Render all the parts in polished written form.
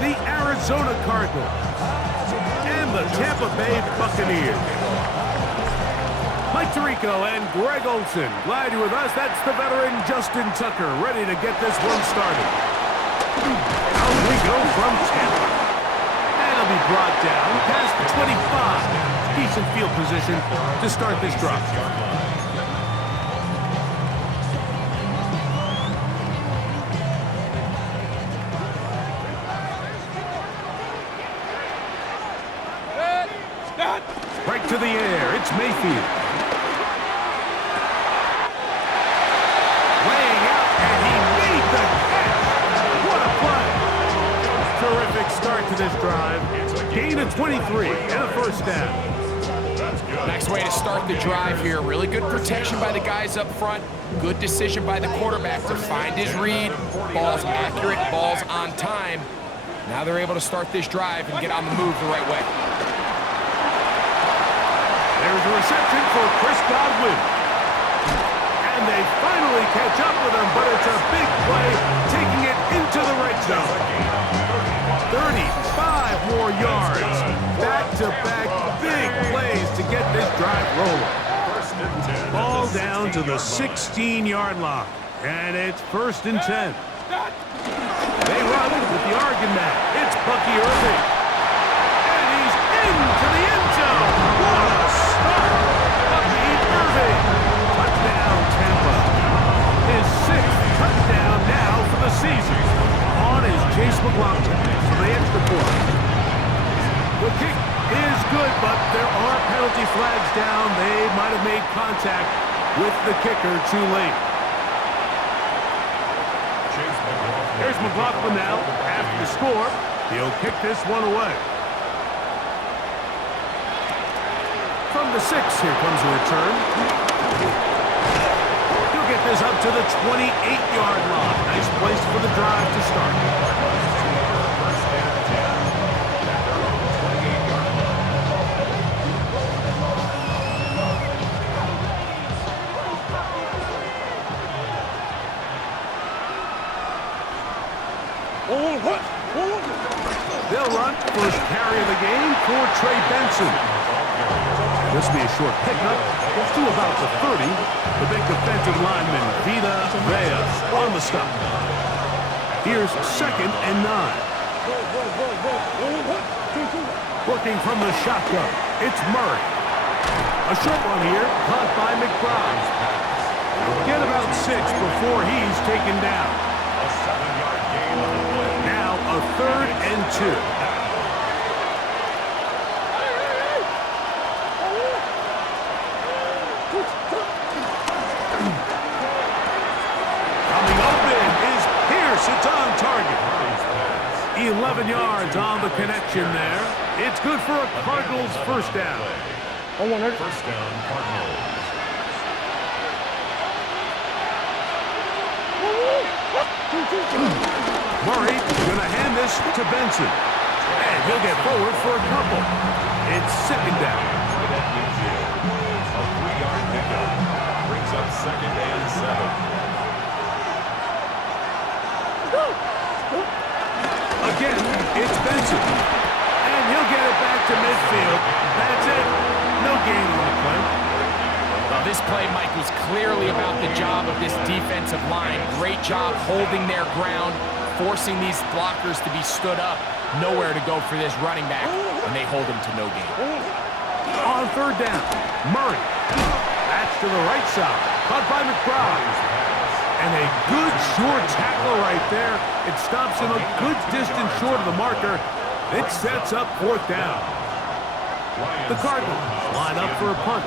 the Arizona Cardinals and the Tampa Bay Buccaneers. Mike Tirico and Greg Olson, glad you're with us. That's the veteran Justin Tucker, ready to get this one started. Out we go from Tampa. And it'll be brought down past the 25. Decent field position to start this drive. Right to the air, it's Mayfield. Laying out, and he made the catch. What a play. Terrific start to this drive. Gain of 23 and a first down. Nice way to start the drive here. Really good protection by the guys up front. Good decision by the quarterback to find his read. Ball's accurate, ball's on time. Now they're able to start this drive and get on the move the right way. There's a reception for Chris Godwin. And they finally catch up with him, but it's a big play, taking it into the red zone. 35 more yards. Back-to-back big plays to get this drive rolling. Ball down to the 16-yard line. And it's 1st and 10. They run with the Oregon man. It's Bucky Irving. And he's into the end zone. What a start. Bucky Irving. Touchdown, Tampa. His 6th touchdown now for the season. On is Chase McLaughlin for the extra point. The kick is good, but there are penalty flags down. They might have made contact with the kicker too late. Here's McLaughlin now. After the score, he'll kick this one away. From the 6, here comes a return. He'll get this up to the 28-yard line. Nice place for the drive to start. They'll run first carry of the game for Trey Benson. This will be a short pickup to about the 30. The big defensive lineman, Vita Vea, on the stop. Here's 2nd and 9. Working from the shotgun, it's Murray. A short one here, caught by McBride. Get about 6 before he's taken down. Now a 3rd and 2. Coming open is Pierce. It's on target. 11 yards on the connection there. It's good for a Cardinals first down. First down, Cardinals. Murray going to hand this to Benson. And he'll get forward for a couple. It's 2nd down. That gives you a 3-yard pickup. Brings up 2nd and 7. Again, it's Benson. And he'll get it back to midfield. That's it. No gain on the play. Well, this play, Mike, was clearly about the job of this defensive line. Great job holding their ground, forcing these blockers to be stood up. Nowhere to go for this running back, and they hold him to no gain. On 3rd down, Murray. That's to the right side. Caught by McBride. And a good short tackle right there. It stops him a good distance short of the marker. It sets up 4th down. The Cardinals line up for a punt.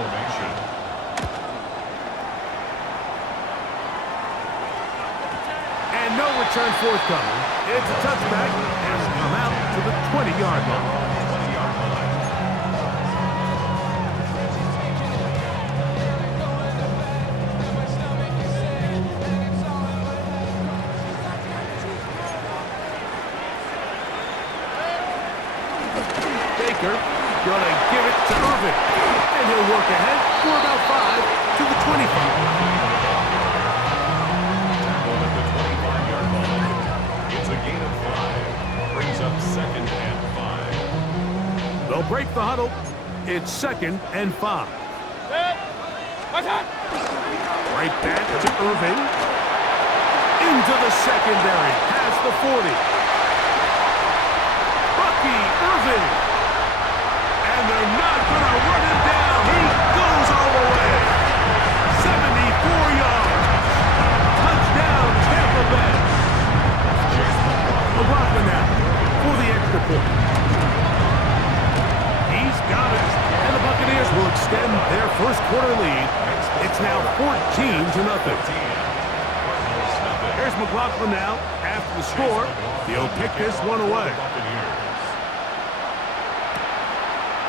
And no return forthcoming. It's a touchback and come out to the 20-yard line. Going to give it to Irving. And he'll work ahead for about 5 to the 25. Tackle at the 25-yard line. It's a gain of 5. Brings up They'll break the huddle. It's 2nd and 5. Right back to Irving. Into the secondary. Past the 40. Bucky Irving. And they're not going to run him down. He goes all the way. 74 yards. Touchdown, Tampa Bay. McLaughlin now for the extra point. He's got it. And the Buccaneers will extend their first quarter lead. It's now 14-0. Here's McLaughlin now after the score. He'll pick this one away.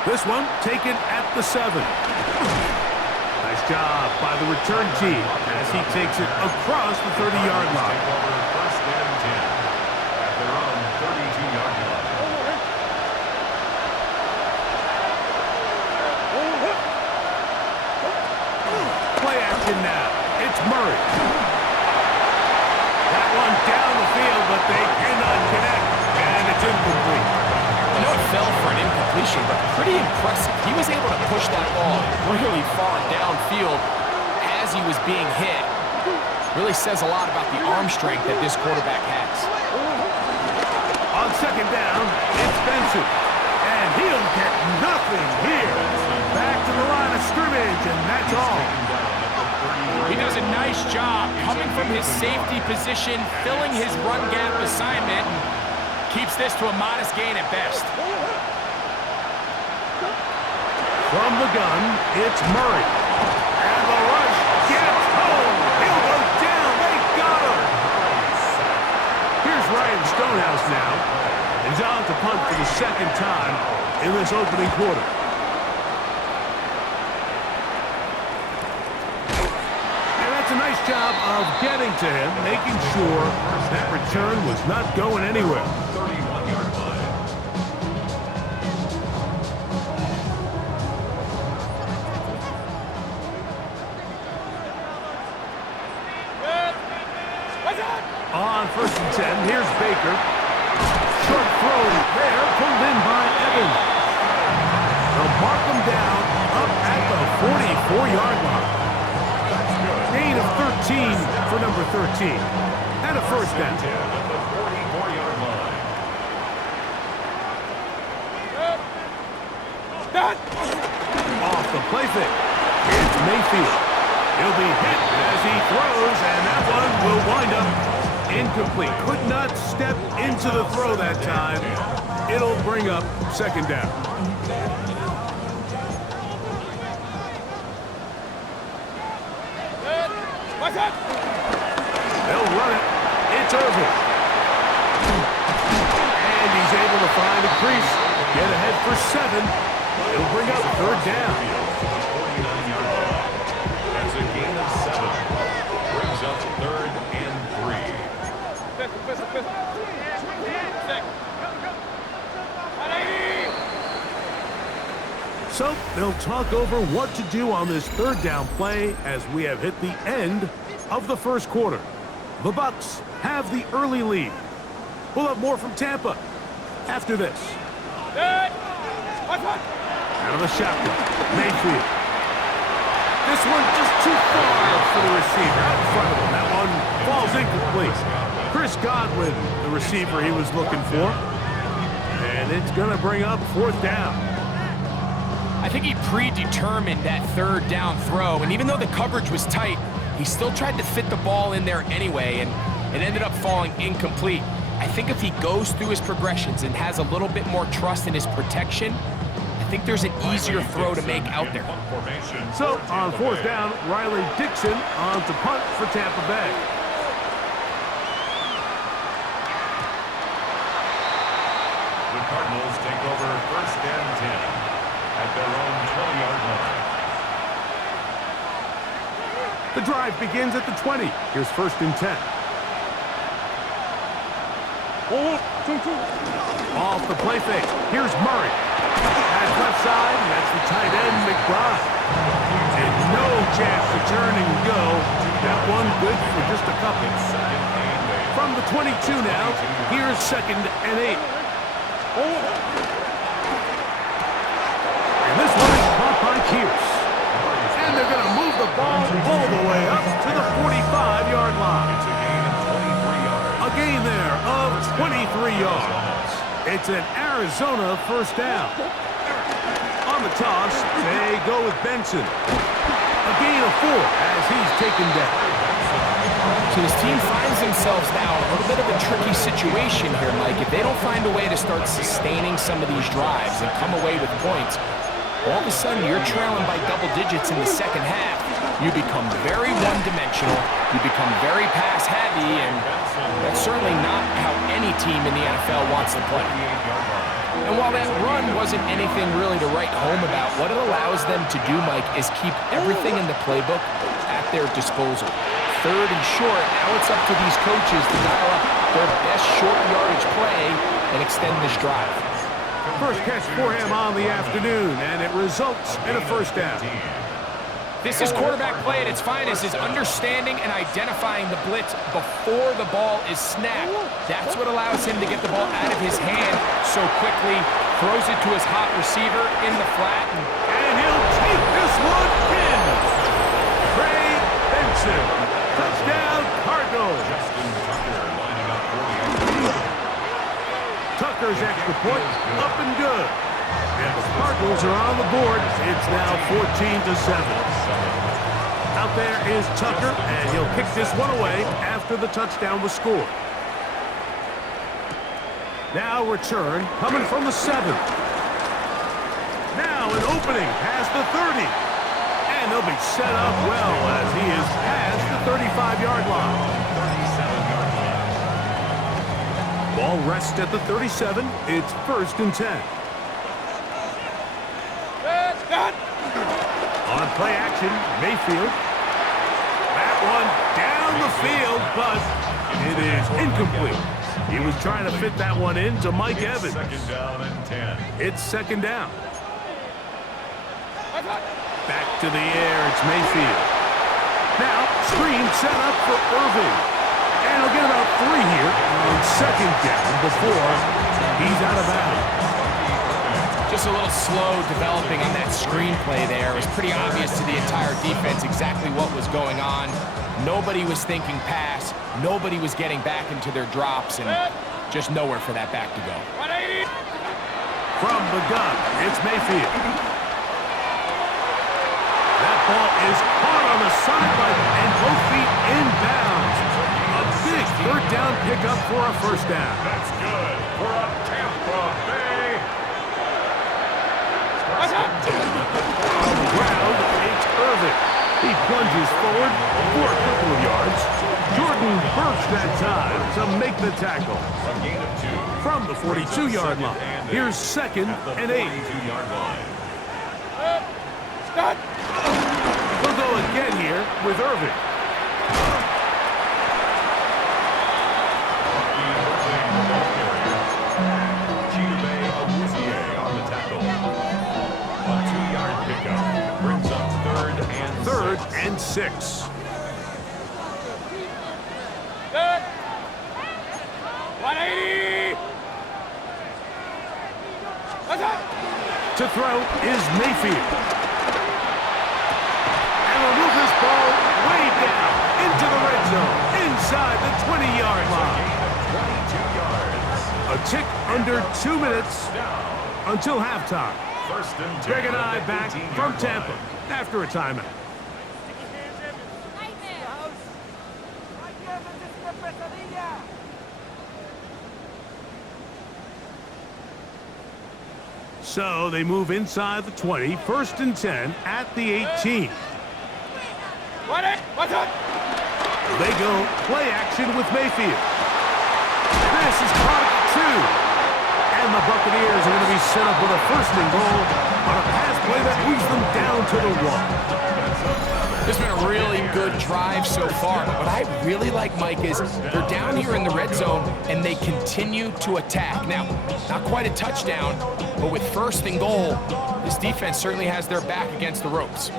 This one taken at the 7. Nice job by the return team as he takes it across the 30-yard line. First and 10 at their own 32-yard line. Play action now. It's Murray. That one down the field, but they cannot connect, and it's incomplete. I know it fell for an incompletion, but pretty impressive. He was able to push that ball really far downfield as he was being hit. Really says a lot about the arm strength that this quarterback has. On 2nd down, it's Benson. And he'll get nothing here. Back to the line of scrimmage, and that's all. He does a nice job coming from his safety position, filling his run gap assignment, and keeps this to a modest gain at best. From the gun, it's Murray. And the rush gets home. He'll go down. They got him. Here's Ryan Stonehouse now. He's on to punt for the 2nd time in this opening quarter. And that's a nice job of getting to him, making sure that return was not going anywhere. 31-yard line. On 1st and 10, here's Baker. Short throw there, pulled in by Evans. They'll mark him down up at the 44-yard line. Gain of 13 for number 13. And a first down. At the 44-yard line. Off the play fake. It's Mayfield. He'll be hit as he throws, and that one will wind up incomplete. Could not step into the throw that time. It'll bring up 2nd down. They'll run it. It's Irving. And he's able to find a crease. Get ahead for 7. It'll bring up 3rd down. 49-yard line. That's a gain of 7. Brings up 3rd and 3. So they'll talk over what to do on this 3rd down play as we have hit the end of the first quarter. The Bucs have the early lead. We'll have more from Tampa after this. Out of the shotgun, Mayfield. This one just too far for the receiver. Out in front of him. That one falls incomplete. Chris Godwin, the receiver he was looking for. And it's going to bring up 4th down. I think he predetermined that 3rd down throw, and even though the coverage was tight, he still tried to fit the ball in there anyway, and it ended up falling incomplete. I think if he goes through his progressions and has a little bit more trust in his protection, I think there's an easier throw to make out there. So on 4th down, Riley Dixon on to punt for Tampa Bay. The Cardinals take over 1st and 10 at their own 20-yard line. The drive begins at the 20. Here's 1st and 10. Off the play fake. Here's Murray. At left side, that's the tight end, McBride. And no chance to turn and go. That one good for just a couple. From the 22 now, here's 2nd and 8. Pierce. And they're going to move the ball all the way up to the 45-yard line. It's a gain of 23 yards. A gain there of 23 yards. It's an Arizona first down. On the toss, they go with Benson. A gain of 4 as he's taken down. So this team finds themselves now in a little bit of a tricky situation here, Mike. If they don't find a way to start sustaining some of these drives and come away with points, all of a sudden you're trailing by double digits in the second half. You become very one-dimensional. You become very pass-heavy, and that's certainly not how any team in the NFL wants to play. And while that run wasn't anything really to write home about, what it allows them to do, Mike, is keep everything in the playbook at their disposal. Third and short, now it's up to these coaches to dial up their best short yardage play and extend this drive. First catch for him on the afternoon, and it results in a first down. This is quarterback play at its finest, is understanding and identifying the blitz before the ball is snapped. That's what allows him to get the ball out of his hand so quickly, throws it to his hot receiver in the flat. And he'll take this one in. Trey Benson. Touchdown, Cardinals. Tucker's extra point, up and good. And the Cardinals are on the board. It's now 14-7. Out there is Tucker, and he'll kick this one away after the touchdown was scored. Now return, coming from the 7. Now an opening past the 30. And they'll be set up well as he is past the 35-yard line. Ball rests at the 37. It's 1st and 10. On play action, Mayfield. That one down the field, but it is incomplete. He was trying to fit that one in to Mike Evans. Second down and 10. It's second down. Back to the air, it's Mayfield. Now, screen set up for Irving. And he'll get about 3 here on second down before he's out of bounds. Just a little slow developing on that screenplay there. It was pretty obvious to the entire defense exactly what was going on. Nobody was thinking pass. Nobody was getting back into their drops, and just nowhere for that back to go. From the gun, it's Mayfield. That ball is caught on the sideline and both feet inbounds. A big third down pickup for a first down. That's good for a Tampa Bay. On the ground, it's Irving. He plunges forward for a couple of yards. Jordan Burks that time to make the tackle. A gain of 2. From the 42-yard line, here's 2nd and 8. 42-yard line. We'll go again here with Irving. On the tackle. A 2-yard pickup brings up 3rd and 6. To throw is Mayfield. And will move this ball way down into the red zone, inside the 20-yard line. 22 yards. A tick under 2 minutes until halftime. 1st and 10. Greg and I back from Tampa after a timeout. So they move inside the 20, 1st and 10 at the 18. They go play action with Mayfield. This is caught at 2. And the Bucaneers are going to be set up with a 1st and goal on a pass play that moves them down to the 1. This has been a really good drive so far, but what I really like, Mike, is they're down here in the red zone and they continue to attack. Now, not quite a touchdown, but with 1st and goal, this defense certainly has their back against the ropes.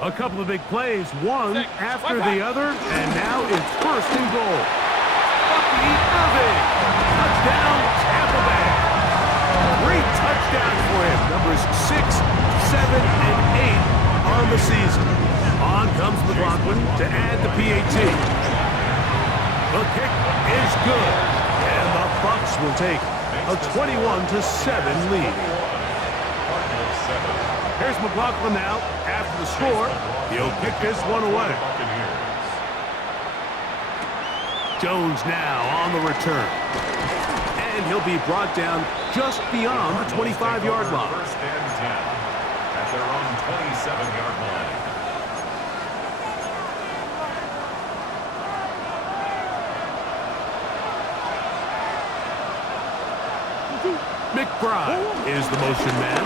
A couple of big plays, one after the other, and now it's 1st and goal. Bucky Irving, touchdown, Tampa Bay. 3 touchdowns for him, numbers 6, 7, and 8. to add the PAT. The kick is good, and the Bucs will take a 21-7 lead. Here's McLaughlin now. After the score, he'll kick this one away. Jones now on the return. And he'll be brought down just beyond the 25-yard line. First and 10 at their own 27-yard line. McBride is the motion man.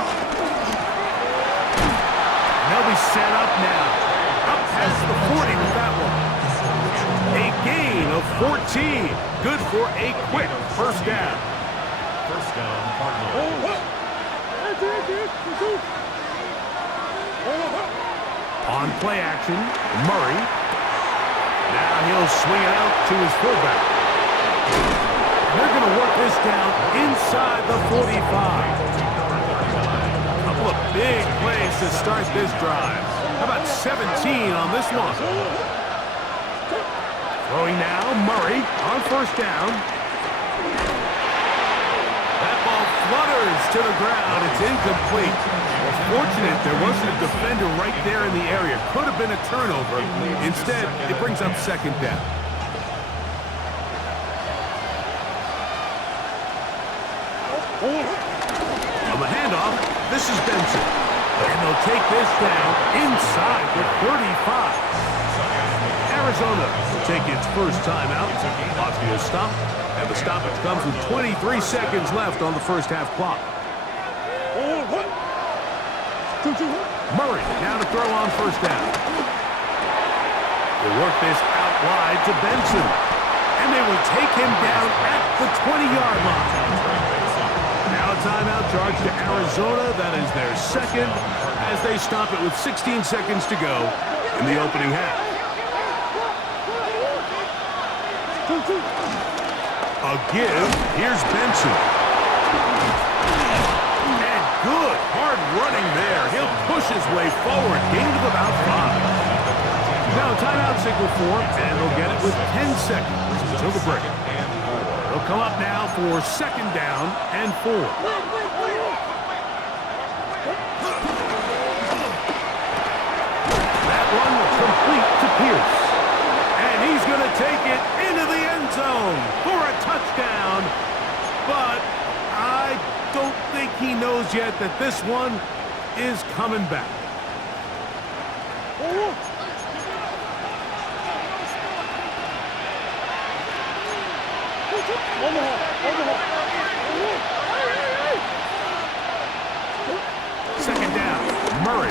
And they'll be set up now. Up past the 40 with that one. A gain of 14. Good for a quick first down. First down, Cardinals. On play action, Murray. Now he'll swing it out to his fullback. They're going to work this down inside the 45. A couple of big plays to start this drive. How about 17 on this one? Throwing now, Murray on first down. That ball flutters to the ground. It's incomplete. Well, fortunate there wasn't a defender right there in the area. Could have been a turnover. Instead, it brings up second down. On the handoff, this is Benson. And they'll take this down inside the 35. Arizona will take its first timeout. Clock will stop. And the stoppage comes with 23 seconds left on the first half clock. Murray now to throw on first down. They'll work this out wide to Benson. And they will take him down at the 20-yard line. Now a timeout charge to Arizona. That is their second as they stop it with 16 seconds to go in the opening half. A give. Here's Benson. And good hard running there. He'll push his way forward. Gain of about 5. Now timeout signal for him, and they'll get it with 10 seconds until the break. They'll come up now for second down and 4. That one complete to Pierce. And he's going to take it into the end zone for a touchdown. But I don't think he knows yet that this one is coming back. Second down, Murray.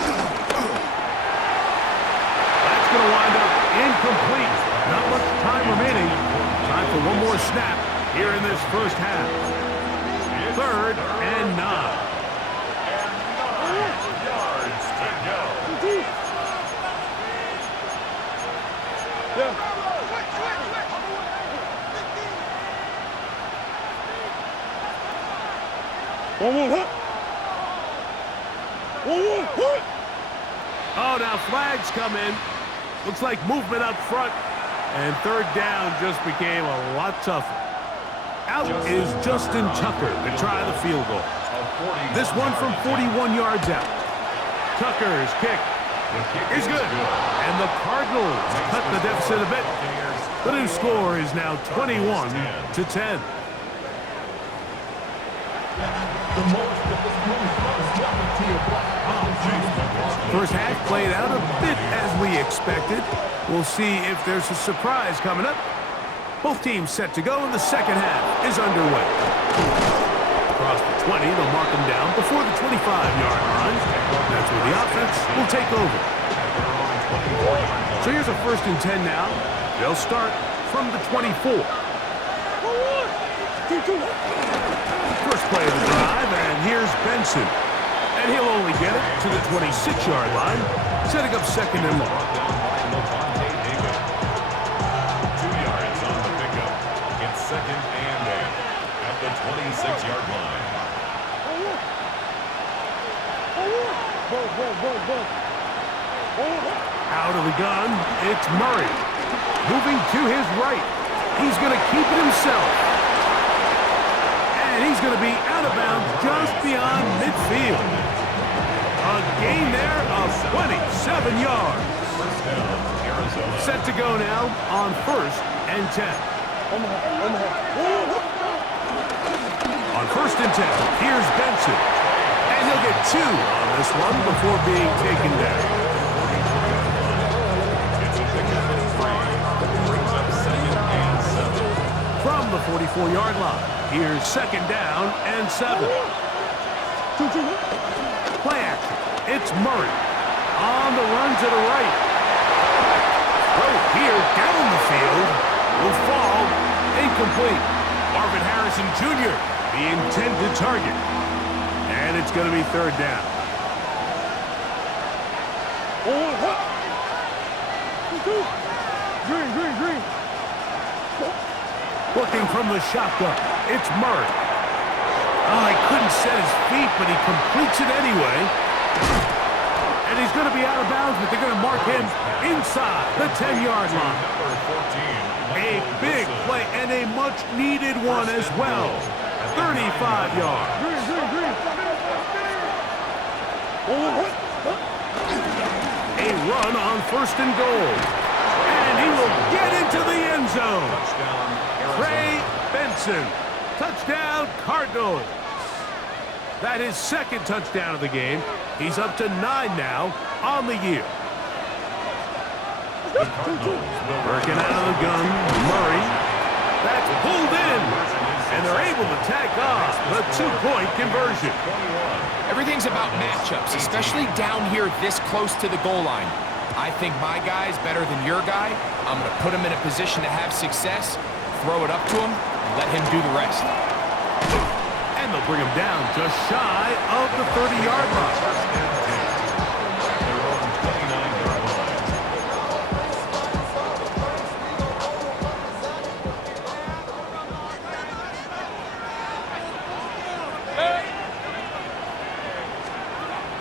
That's going to wind up incomplete. Not much time remaining. Time for one more snap here in this first half. Third and 9. Yards to go. Oh, now flags come in. Looks like movement up front. And third down just became a lot tougher. Out is Justin Tucker to try the field goal. This one from 41 yards out. Tucker's kick is good. And the Cardinals cut the deficit a bit. The new score is now 21-10. First half played out a bit as we expected. We'll see if there's a surprise coming up. Both teams set to go, and the second half is underway. Across the 20, they'll mark them down before the 25-yard line. That's where the offense will take over. So here's a first and 10 now. They'll start from the 24. First play of the drive, and here's Benson. And he'll only get it to the 26-yard line, setting up second and long. 2 yards on the pickup. It's second and 8 at the 26-yard line. Out of the gun, it's Murray. Moving to his right. He's going to keep it himself. And he's going to be out of bounds just beyond midfield. A gain there of 27 yards. Set to go now on 1st and 10. On 1st and 10, here's Benson. And he'll get 2 on this one before being taken down. From the 44-yard line, here's 2nd down and 7. Play action. It's Murray. On the run to the right. Right here, down the field. Will fall. Incomplete. Marvin Harrison Jr., the intended target. And it's going to be 3rd down. Green. Working from the shotgun, it's Murray. Oh, he couldn't set his feet, but he completes it anyway. And he's going to be out of bounds, but they're going to mark him inside the 10-yard line. A big play and a much-needed one as well. 35 yards. A run on 1st and goal. And he will get into the end zone. Trey Benson. Touchdown, Cardinals. That is 2nd touchdown of the game. He's up to 9 now on the year. Working out of the gun, Murray. That's pulled in. And they're able to tack off the 2-point conversion. Everything's about matchups, especially down here this close to the goal line. I think my guy's better than your guy. I'm going to put him in a position to have success, throw it up to him, and let him do the rest. And they'll bring him down just shy of the 30-yard line.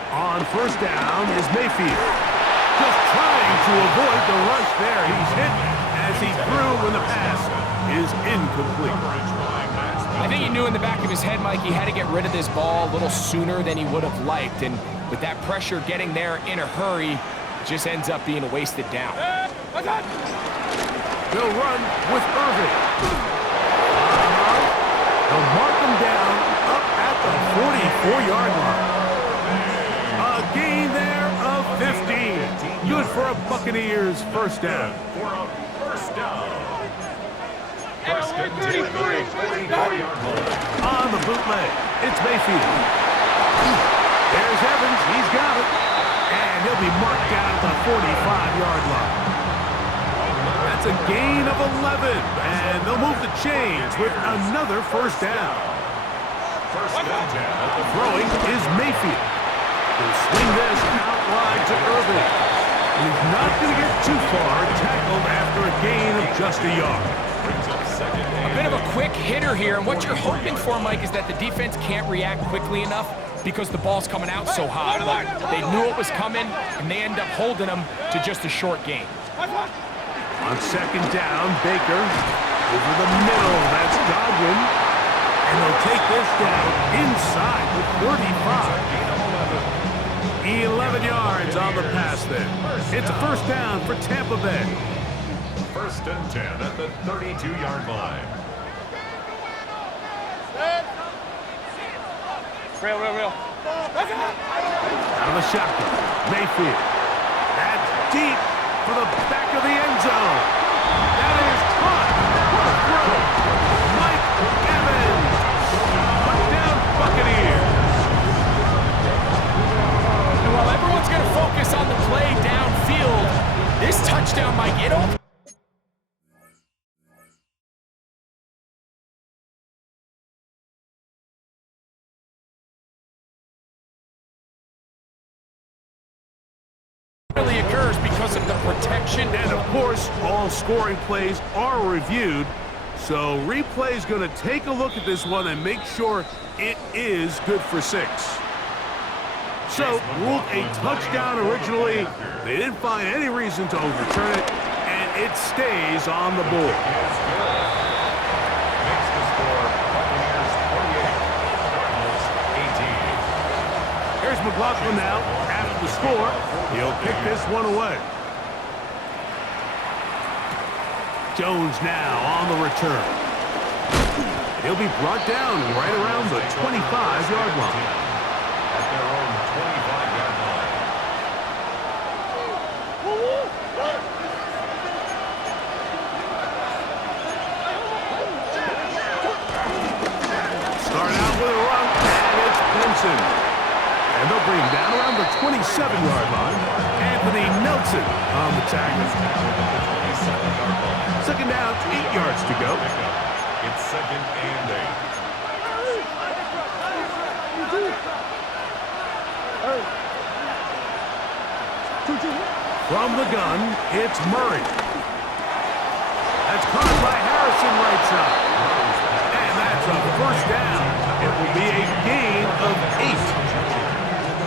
On 1st down is Mayfield. Just trying to avoid the rush there. He's hit as he threw when the pass is incomplete. I think he knew in the back of his head, Mike, he had to get rid of this ball a little sooner than he would have liked. And with that pressure getting there in a hurry, it just ends up being a wasted down. They'll run with Irving. They'll mark him down up at the 44-yard line. A gain there of 15. Good for a Buccaneers 1st down. On the bootleg, it's Mayfield. There's Evans. He's got it. And he'll be marked down at the 45-yard line. That's a gain of 11. And they'll move the chains with another 1st down. Throwing is Mayfield. He'll swing this out wide to Irving. He's not going to get too far, tackled after a gain of just a yard. A bit of a quick hitter here, and what you're hoping for, Mike, is that the defense can't react quickly enough because the ball's coming out so hot. But they knew it was coming, and they end up holding them to just a short gain. On 2nd down, Baker over the middle. That's Godwin. And they'll take this down inside the 35. 11 yards on the pass there. It's a 1st down for Tampa Bay. 1st and 10 at the 32-yard line. Real. Out of the shotgun, Mayfield. That's deep for the back of the end zone. That is caught. What a throw. Mike Evans. Touchdown, Buccaneers. And while everyone's going to focus on the play downfield, this touchdown, Mike, it'll occurs because of the protection. And of course, all scoring plays are reviewed. So replay's going to take a look at this one and make sure it is good for 6. So, ruled a touchdown originally. They didn't find any reason to overturn it, and it stays on the board. Makes the score Bucaneers 48, Cardinals 18. Here's McLaughlin now. After the score, he'll kick this one away. Jones now on the return. He'll be brought down right around the 25-yard line. At their own 25-yard line. Start out with a run, and it's Benson. And they'll bring him down around the 27-yard line. Anthony Nelson on the tackle. Second down, 8 yards to go. It's second and 8. From the gun, it's Murray. That's caught by Harrison right side. And that's a first down. It will be a gain of 8.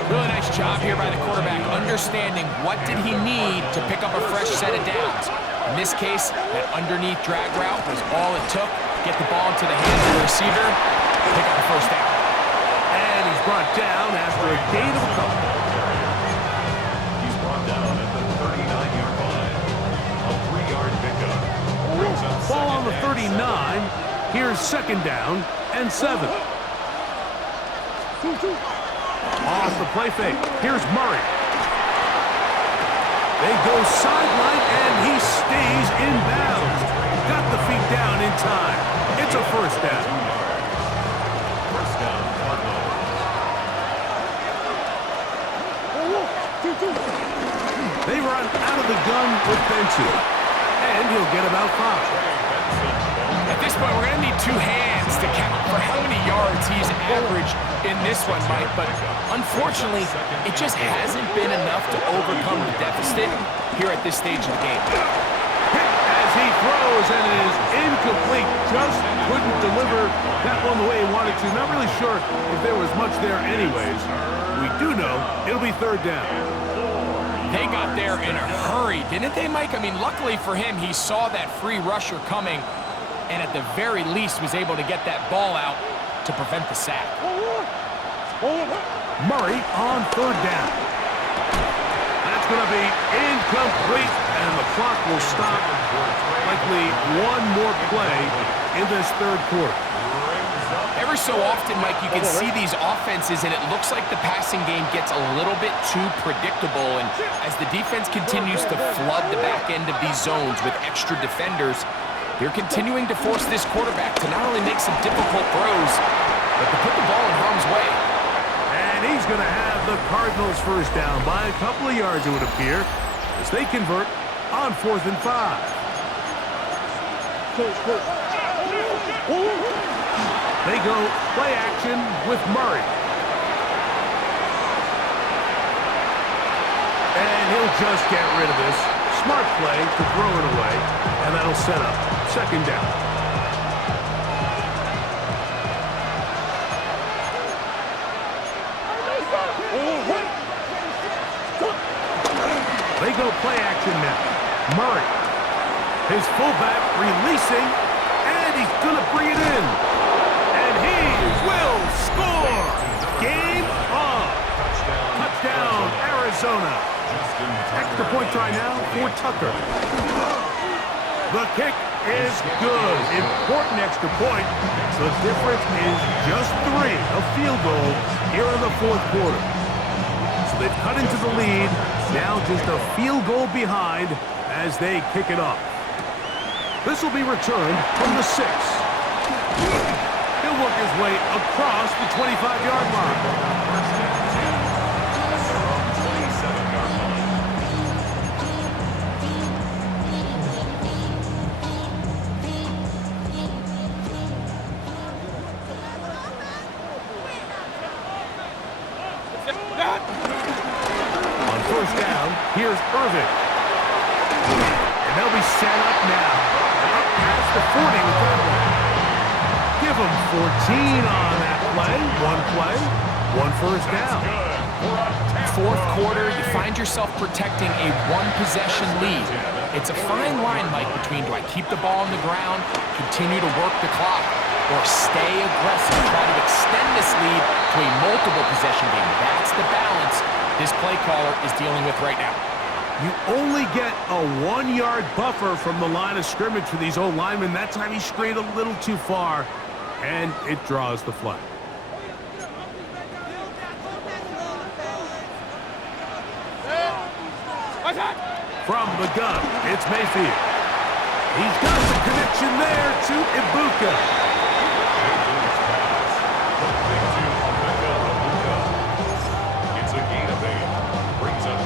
Really nice job here by the quarterback, understanding what did he need to pick up a fresh set of downs. In this case, that underneath drag route was all it took. Get the ball into the hands of the receiver, pick up the first down. And he's brought down after a gain of a couple. He's brought down at the 39-yard line. A 3-yard pickup. Brings up Ball on the second 39. and 7. Here's second down and 7. Off the play fake. Here's Murray. They go sideline, and he stays in bounds. Got the feet down in time. It's a first down. First down, Cardinals. They run out of the gun with Benson, and he'll get about 5. At this point, we're going to need 2 hands to count for how many yards he's averaged in this one, Mike. But unfortunately, it just hasn't been enough to overcome the deficit here at this stage of the game. As he throws, and it is incomplete. Just couldn't deliver that one the way he wanted to. Not really sure if there was much there anyways. We do know it'll be third down. They got there in a hurry, didn't they, Mike? I mean, luckily for him, he saw that free rusher coming, and at the very least was able to get that ball out to prevent the sack. Murray on third down. That's going to be incomplete, and the clock will stop. Likely one more play in this third quarter. Every so often, Mike, you can see these offenses, and it looks like the passing game gets a little bit too predictable. And as the defense continues to flood the back end of these zones with extra defenders, they're continuing to force this quarterback to not only make some difficult throws, but to put the ball in harm's way. And he's going to have the Cardinals first down by a couple of yards, it would appear, as they convert on 4th and 5. They go play action with Murray. And he'll just get rid of this. Smart play to throw it away, and that'll set up second down. They go play action now. Murray. His fullback releasing, and he's going to bring it in. And he will score. Game on. Touchdown, Arizona. Extra point try now for Tucker. The kick is good. Important extra point. The difference is just 3. A field goal here in the fourth quarter. So they've cut into the lead. Now just a field goal behind as they kick it off. This will be returned from the 6. He'll work his way across the 25-yard line. On first down, here's Irvin. And they'll be set up now. Up past the 40 with that one. Give them 14 on that play. One first down. Fourth quarter, you find yourself protecting a one-possession lead. It's a fine line, Mike, between do I keep the ball on the ground, continue to work the clock, or stay aggressive, try to extend this lead to a multiple possession game. That's the balance this play caller is dealing with right now. You only get a 1-yard buffer from the line of scrimmage for these old linemen. That time he strayed a little too far, and it draws the flag. From the gun, it's Mayfield. He's got the connection there to Ibuka. It's a gain of 8. Brings up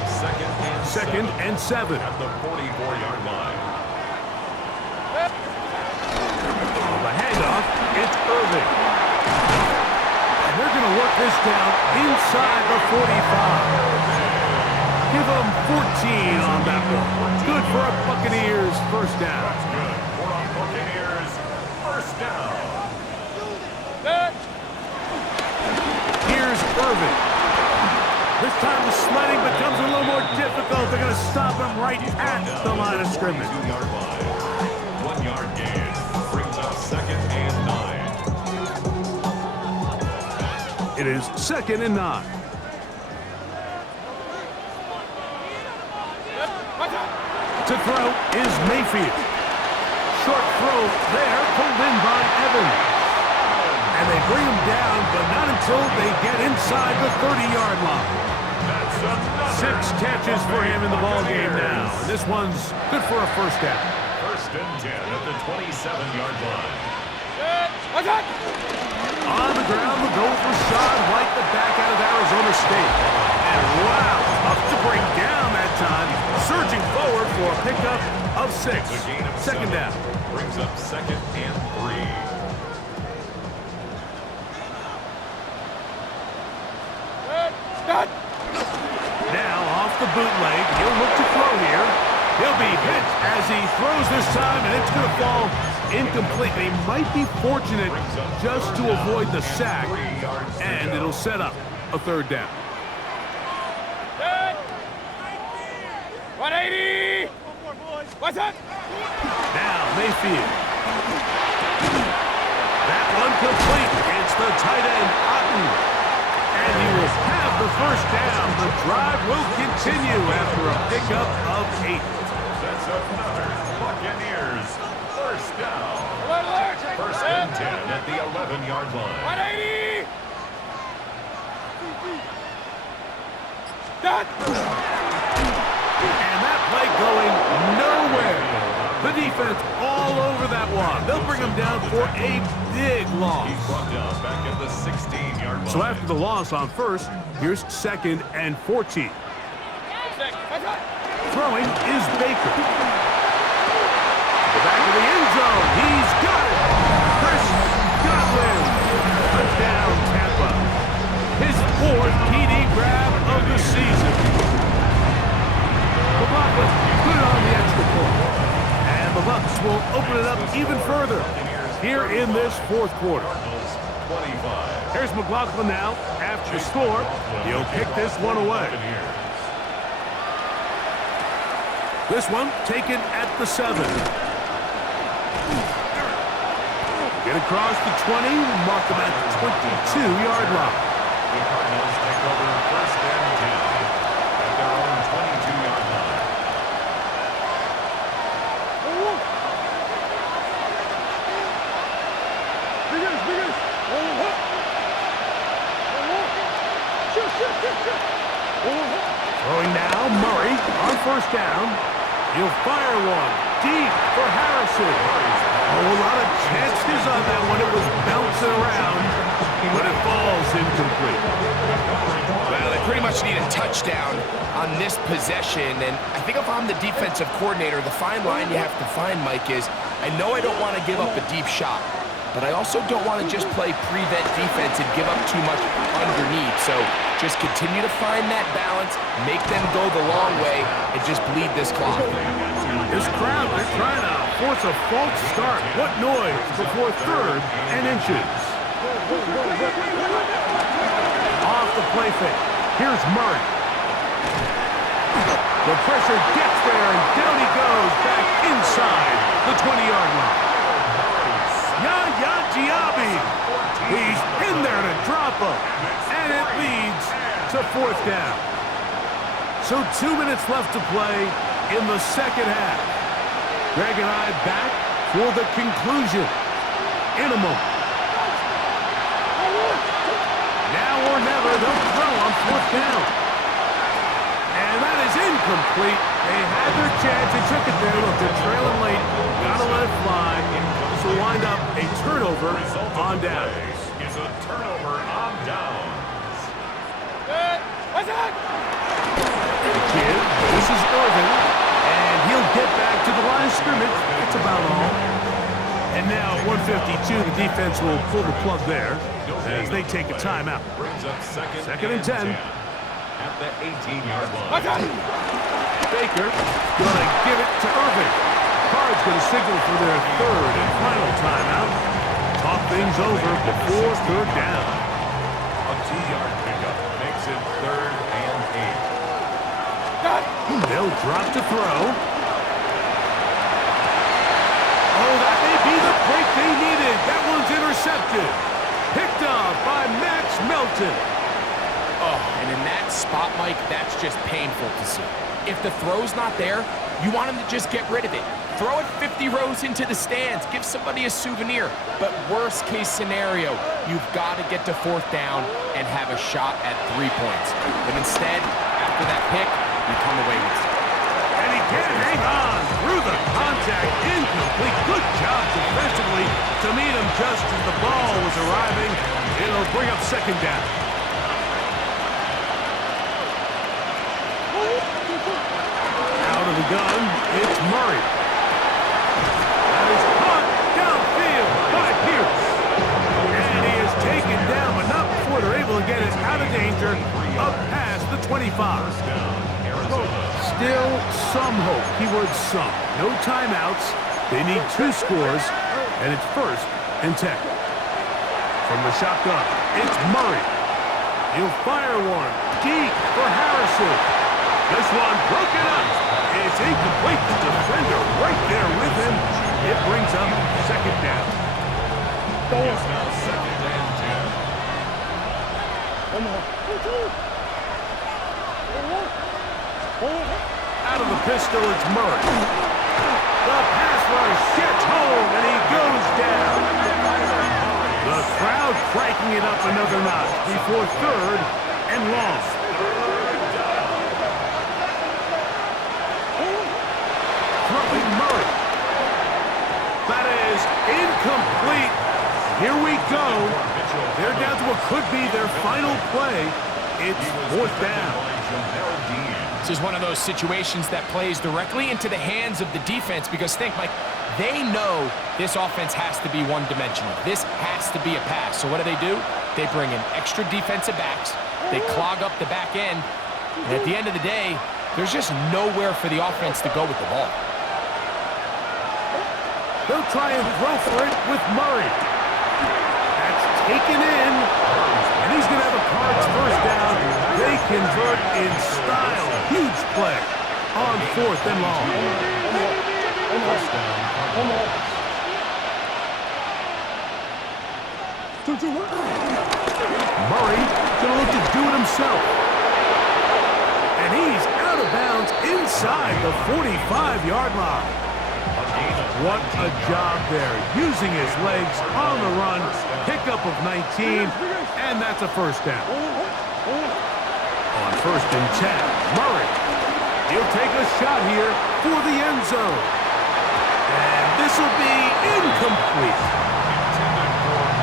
second and 7 at the 44-yard line. The handoff, it's Irving. And they're going to work this down inside the 45. Give them 14 on that one. Good for a Buccaneers first down. That's good for a Buccaneers first down. Here's Irving. This time the sledding becomes a little more difficult. They're going to stop him right at the line of scrimmage. 2-yard line. 1-yard gain. Brings up second and 9. It is second and 9. To throw is Mayfield. Short throw there, pulled in by Evans. And they bring him down, but not until they get inside the 30-yard line. That's 6 catches for him in the ballgame now. And this one's good for a first down. First and 10 at the 27-yard line. On the ground, the goal for Sean White, the back out of Arizona State. And wow, tough to bring down that time. Surging forward for a pickup of 6. Second down. Brings up second and 3. Now off the bootleg, he'll look to throw here. He'll be hit as he throws this time, and it's going to fall incomplete. He might be fortunate just to avoid the sack, and it'll set up a third down. 180! What's up? Now Mayfield. That one complete. It's the tight end, Otten. And he will have the first down. The drive will continue after a pickup of 8. That's another Buccaneers first down. Alert! First and 10 at the 11-yard line. 180! Done! And that play going nowhere. The defense all over that one. They'll bring him down for a big loss. He's brought down back at the 16-yard line. So after the loss on first, here's second and 14. Throwing is Baker. The back of the end zone. He's got it. Chris Godwin. Touchdown, Tampa. His 4th TD grab of the season. McLaughlin put it on the extra point. And the Bucs will open it up even further here in this 4th quarter. 25. Here's McLaughlin now. After the score, he'll kick this one away. This one taken at the 7. Get across the 20, mark them at the 22-yard line. The Cardinals take over first and 10 at their own 22-yard line. Throwing now, Murray on first down. He'll fire one deep for Harrison. Oh, a lot of chances on that one. It was bouncing around, but it falls incomplete. Well, they pretty much need a touchdown on this possession, and I think if I'm the defensive coordinator, the fine line you have to find, Mike, is I know I don't want to give up a deep shot, but I also don't want to just play prevent defense and give up too much underneath. So just continue to find that balance, make them go the long way, and just bleed this clock. This crowd, they're trying to force a false start. What noise before 3rd and inches. Off the play fake. Here's Murray. The pressure gets there, and down he goes back inside the 20-yard line. Yaya Diaby. He's in there to drop him, and it leads to 4th down. So 2 minutes left to play in the second half. Greg and I back for the conclusion in a moment. Now or never, they'll throw on 4th down. And that is incomplete. They had their chance. They took it there. Look, they're trailing late. Got to let it fly. This will wind up a turnover on down. Is a turnover on downs. What's that? The kid, this is Irvin, and he'll get back to the line of scrimmage. That's about all. And now at 1:52, the defense will pull the plug there as they take a timeout. Brings up Second and 10. At the 18-yard line. What's that? Baker gonna give it to Irvin. Card's gonna signal for their 3rd and final timeout. Talk things over before 3rd down. A 2-yard pickup makes it 3rd and 8. They'll drop to throw. Oh, that may be the break they needed. That one's intercepted. Picked up by Max Melton. Oh, and in that spot, Mike, that's just painful to see. If the throw's not there, you want him to just get rid of it. Throw it 50 rows into the stands. Give somebody a souvenir. But worst case scenario, you've got to get to 4th down and have a shot at 3 points. But instead, after that pick, you come away with it. And he can't hang on through the contact. Incomplete. Good job defensively to meet him just as the ball was arriving. It'll bring up 2nd down. Out of the gun, it's Murray. That is caught downfield by Pierce. And he is taken down, but not before they're able to get it out of danger, up past the 25. Still some hope. Keyword some. No timeouts. They need 2 scores, and it's 1st and 10. From the shotgun, it's Murray. He'll fire one deep for Harrison. This one broken up. It's incomplete. The defender right there with him. It brings up 2nd down. It's now 2nd and 10. Out of the pistol, it's Murray. The pass rush gets home, and he goes down. The crowd cranking it up another notch before 3rd and long. Throwing Murray. That is incomplete. Here we go. They're down to what could be their final play. It's 4th down. This is one of those situations that plays directly into the hands of the defense because think, Mike, they know this offense has to be one-dimensional. This has to be a pass. So what do? They bring in extra defensive backs. They clog up the back end. And at the end of the day, there's just nowhere for the offense to go with the ball. They'll try and throw for it with Murray. That's taken in. And he's going to have a Cards 1st down. They convert in style. Huge play on 4th and long. Murray going to look to do it himself. And he's out of bounds inside the 45-yard line. What a job there. Using his legs on the run. Pickup of 19. And that's a 1st down. On 1st and 10, Murray. He'll take a shot here for the end zone. And this will be incomplete.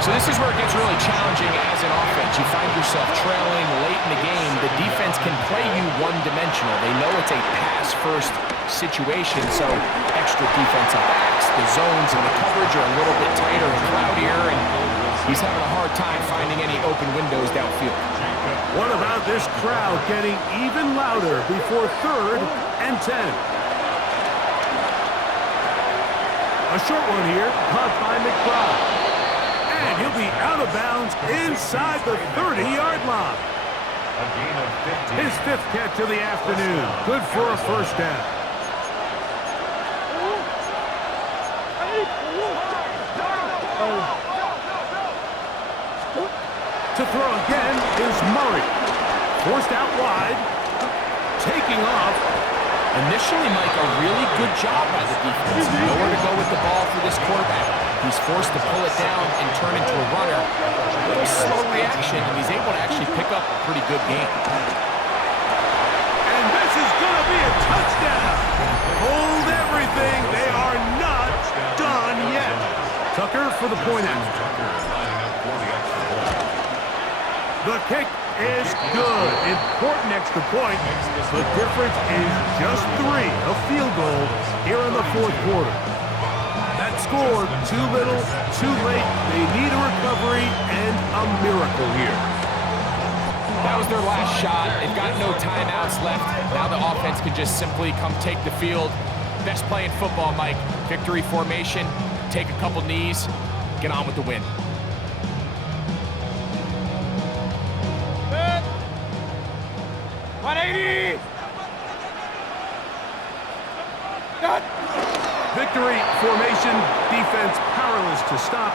So this is where it gets really challenging as an offense. You find yourself trailing late in the game. The defense can play you one-dimensional. They know it's a pass-first situation, so extra defensive backs. The zones and the coverage are a little bit tighter and cloudier, and he's having a hard time finding any open windows downfield. What about this crowd getting even louder before 3rd and 10? A short one here, caught by McBride. And he'll be out of bounds inside the 30-yard line. A gain of 15. His 5th catch of the afternoon. Good for a first down. To throw again is Murray. Forced out wide. Taking off. Initially, Mike, a really good job by the defense. Nowhere to go with the ball for this quarterback. He's forced to pull it down and turn into a runner. A little slow reaction, and he's able to actually pick up a pretty good game. And this is going to be a touchdown. Hold everything. They are not done yet. Tucker for the point after. The kick is good. Important extra point. The difference is just 3. A field goal here in the 4th quarter. That score, too little, too late. They need a recovery and a miracle here. That was their last shot. They've got no timeouts left. Now the offense can just simply come take the field. Best play in football, Mike. Victory formation. Take a couple knees. Get on with the win. 180! Victory formation. Defense powerless to stop.